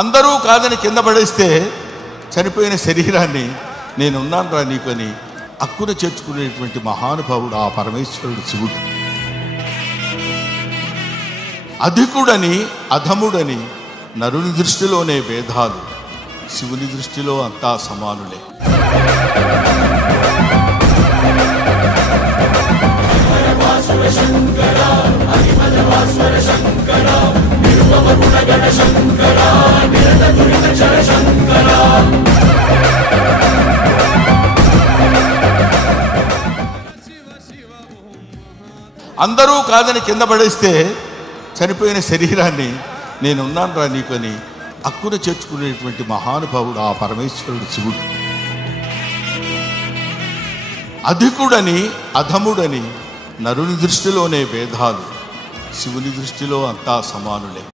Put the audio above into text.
అందరూ కాదని కింద పడేస్తే చనిపోయిన శరీరాన్ని నేనున్నాను రా నీకని హక్కున చేర్చుకునేటువంటి మహానుభావుడు ఆ పరమేశ్వరుడు శివుడు. అధికుడని అధముడని నరుని దృష్టిలోనే భేదాలు, శివుని దృష్టిలో అంతా సమానులే. అందరూ కాదని కింద పడేస్తే చనిపోయిన శరీరాన్ని నేనున్నాను రా నీకని హక్కున చేర్చుకునేటువంటి మహానుభావుడు ఆ పరమేశ్వరుడు శివుడు. అధికుడని అధముడని నరుని దృష్టిలోనే భేదాలు, శివుని దృష్టిలో అంతా సమానులే.